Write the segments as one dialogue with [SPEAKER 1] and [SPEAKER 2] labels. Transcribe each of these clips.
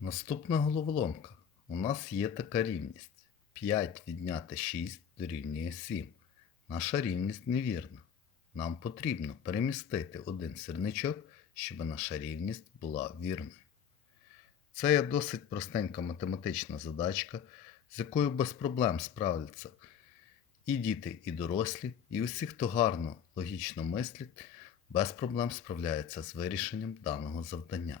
[SPEAKER 1] Наступна головоломка. У нас є така рівність. 5 відняти 6 дорівнює 7. Наша рівність невірна. Нам потрібно перемістити один сірничок, щоб наша рівність була вірною. Це є досить простенька математична задачка, з якою без проблем справляться і діти, і дорослі, і усі, хто гарно логічно мислить, без проблем справляються з вирішенням даного завдання.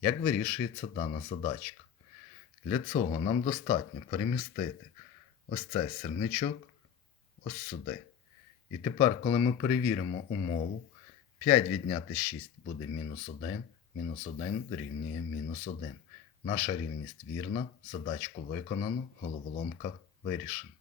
[SPEAKER 1] Як вирішується дана задачка? Для цього нам достатньо перемістити ось цей сірничок ось сюди. І тепер, коли ми перевіримо умову, 5 відняти 6 буде мінус 1, мінус 1 дорівнює мінус 1. Наша рівність вірна, задачку виконано, головоломка вирішена.